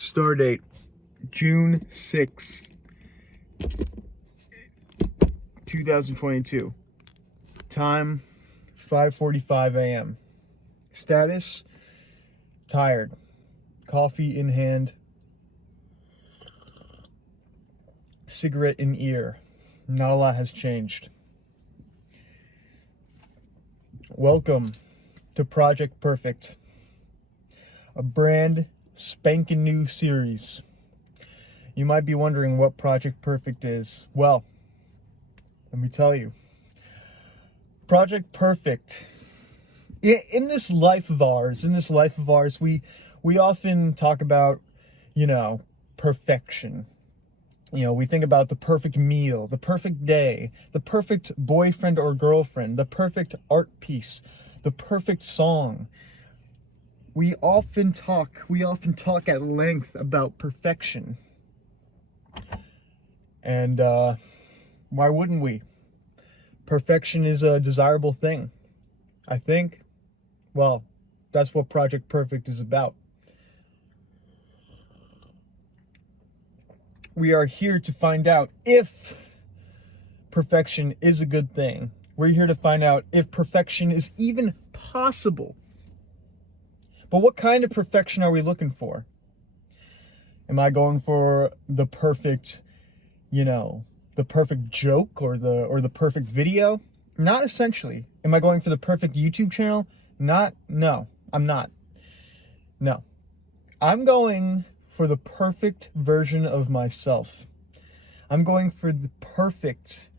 Stardate, June 6th, 2022. Time, 5:45 a.m. Status, tired. Coffee in hand. Cigarette in ear. Not a lot has changed. Welcome to Project Perfect, a brand spanking new series. You might be wondering what Project Perfect is. Well, let me tell you. Project Perfect. In this life of ours, we often talk about, perfection. We think about the perfect meal, the perfect day, the perfect boyfriend or girlfriend, the perfect art piece, the perfect song. We often talk at length about perfection. And why wouldn't we? Perfection is a desirable thing, I think. Well, that's what Project Perfect is about. We are here to find out if perfection is a good thing. We're here to find out if perfection is even possible. But what kind of perfection are we looking for? Am I going for the perfect, the perfect joke or the perfect video? Not essentially. Am I going for the perfect YouTube channel? No, I'm not. No. I'm going for the perfect version of myself. I'm going for the perfect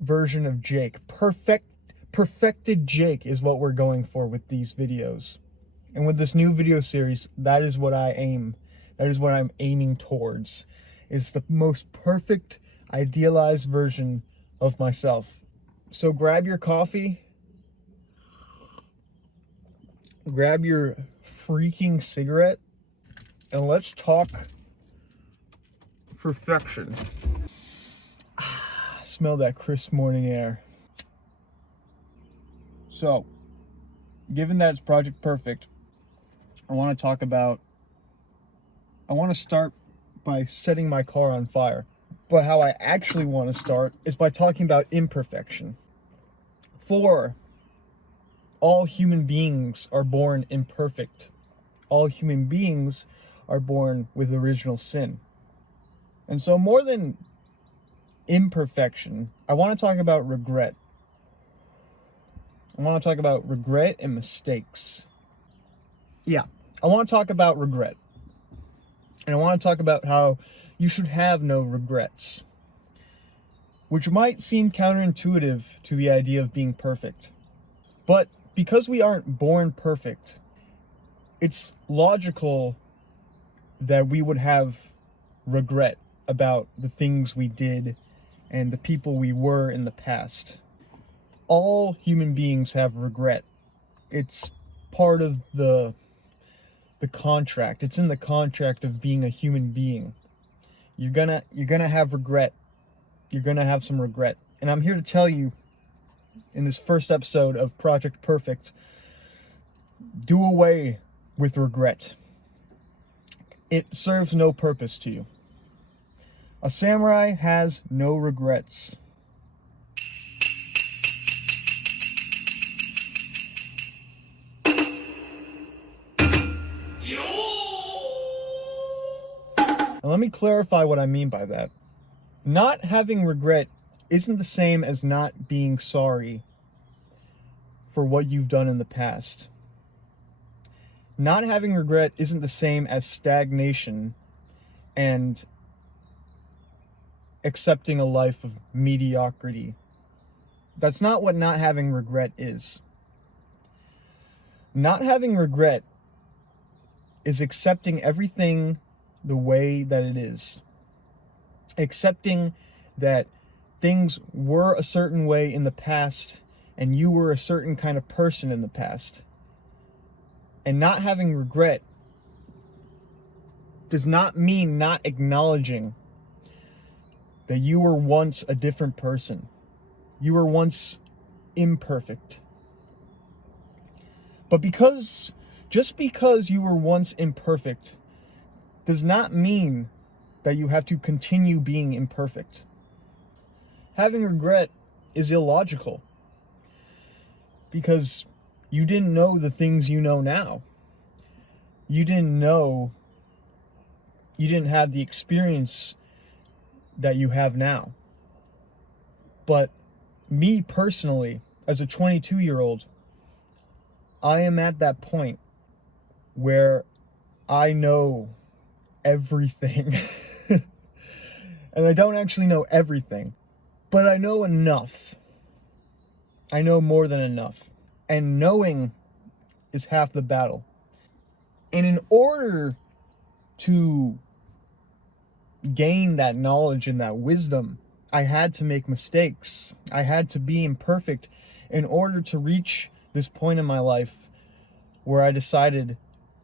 version of Jake. Perfected Jake is what we're going for with these videos. And with this new video series, that is what I'm aiming towards. Is the most perfect, idealized version of myself. So grab your coffee, grab your freaking cigarette, and let's talk perfection. Smell that crisp morning air. So, given that it's Project Perfect, I want to start by setting my car on fire. But how I actually want to start is by talking about imperfection. For all human beings are born imperfect. All human beings are born with original sin. And so more than imperfection, I want to talk about regret. I want to talk about regret and mistakes. Yeah, I want to talk about regret. And I want to talk about how you should have no regrets, which might seem counterintuitive to the idea of being perfect. But because we aren't born perfect, it's logical that we would have regret about the things we did and the people we were in the past. All human beings have regret. It's part of the contract. It's in the contract of being a human being. You're gonna have regret. You're gonna have some regret. And I'm here to tell you in this first episode of Project Perfect, do away with regret. It serves no purpose to you. A samurai has no regrets. Now, let me clarify what I mean by that. Not having regret isn't the same as not being sorry for what you've done in the past. Not having regret isn't the same as stagnation and accepting a life of mediocrity. That's not what not having regret is. Not having regret is accepting everything the way that it is. Accepting that things were a certain way in the past and you were a certain kind of person in the past. And not having regret does not mean not acknowledging that you were once a different person. You were once imperfect. But just because you were once imperfect does not mean that you have to continue being imperfect. Having regret is illogical because you didn't know the things you know now. You didn't have the experience that you have now. But me personally, as a 22-year-old, I am at that point where I know everything. And I don't actually know everything, but I know enough. I know more than enough. And knowing is half the battle. And in order to gain that knowledge and that wisdom, I had to make mistakes. I had to be imperfect in order to reach this point in my life where I decided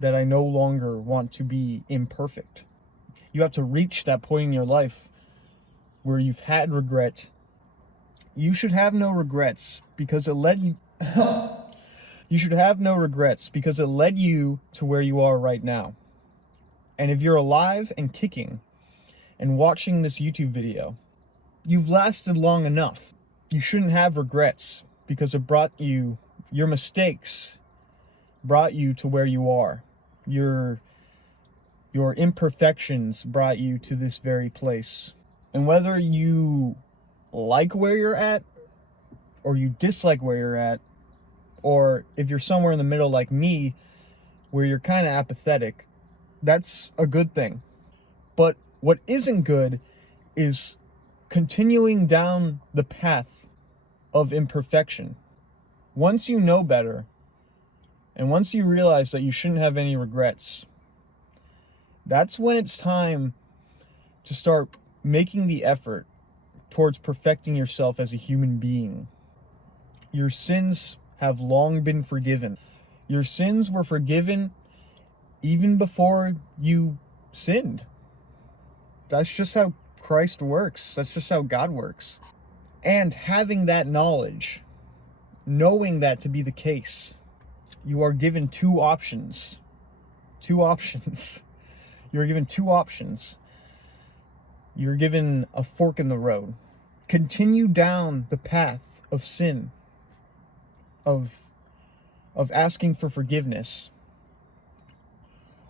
that I no longer want to be imperfect. You have to reach that point in your life where you've had regret. You should have no regrets because it led you you should have no regrets because it led you to where you are right now. And if you're alive and kicking and watching this YouTube video, you've lasted long enough. You shouldn't have regrets because it brought you, your mistakes brought you to where you are. Your imperfections brought you to this very place. And whether you like where you're at or you dislike where you're at, or if you're somewhere in the middle like me where you're kind of apathetic, that's a good thing. But what isn't good is continuing down the path of imperfection. Once you know better, and once you realize that you shouldn't have any regrets, that's when it's time to start making the effort towards perfecting yourself as a human being. Your sins have long been forgiven. Your sins were forgiven even before you sinned. That's just how Christ works. That's just how God works. And having that knowledge, knowing that to be the case, you are given two options. Two options. You're given two options. You're given a fork in the road. Continue down the path of sin, of asking for forgiveness,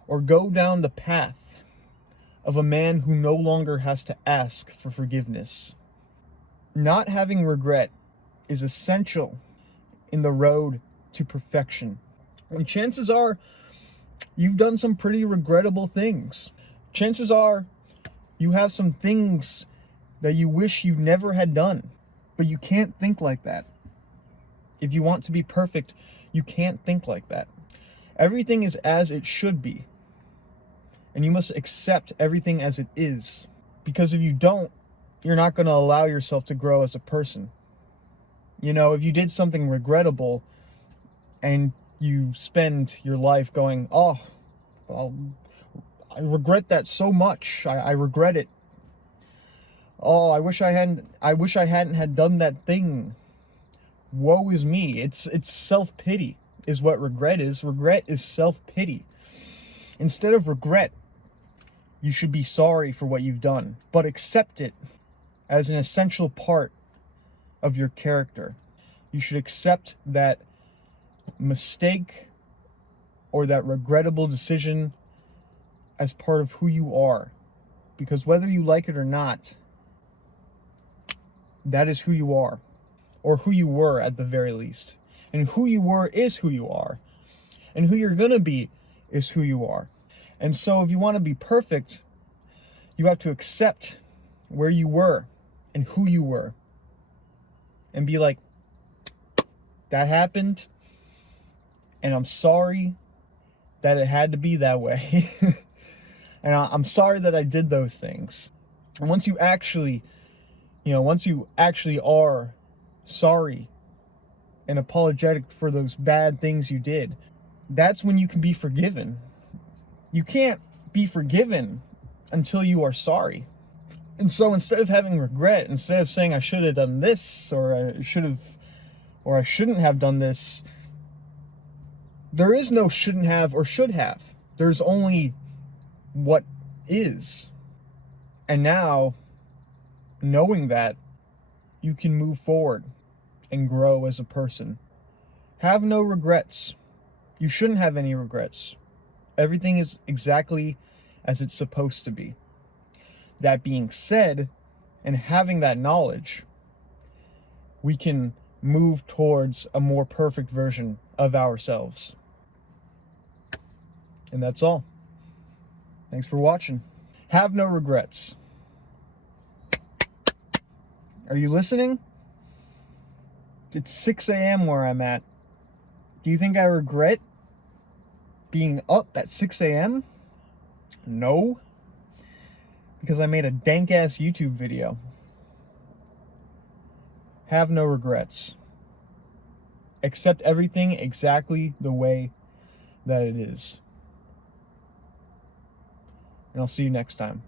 or go down the path of a man who no longer has to ask for forgiveness. Not having regret is essential in the road to perfection. And chances are you've done some pretty regrettable things. Chances are you have some things that you wish you never had done, but you can't think like that. If you want to be perfect, you can't think like that. Everything is as it should be. And you must accept everything as it is. Because if you don't, you're not going to allow yourself to grow as a person. You know, if you did something regrettable and you spend your life going, oh, well, I regret that so much. I regret it. Oh, I wish I hadn't had done that thing. Woe is me. It's self-pity is what regret is. Regret is self-pity. Instead of regret, you should be sorry for what you've done, but accept it as an essential part of your character. You should accept that mistake or that regrettable decision as part of who you are. Because whether you like it or not, that is who you are. Or who you were at the very least. And who you were is who you are. And who you're going to be is who you are. And so if you want to be perfect, you have to accept where you were and who you were. And be like, that happened. And I'm sorry that it had to be that way. And I'm sorry that I did those things. And once you actually are sorry and apologetic for those bad things you did, that's when you can be forgiven. You can't be forgiven until you are sorry. And so instead of having regret, instead of saying I should have done this, or I shouldn't have done this, there is no shouldn't have or should have. There's only what is. And now, knowing that, you can move forward and grow as a person. Have no regrets. You shouldn't have any regrets. Everything is exactly as it's supposed to be. That being said, and having that knowledge, we can move towards a more perfect version of ourselves. And that's all. Thanks for watching. Have no regrets. Are you listening? It's 6 a.m. where I'm at. Do you think I regret being up at 6 a.m.? No. Because I made a dank-ass YouTube video. Have no regrets. Accept everything exactly the way that it is. And I'll see you next time.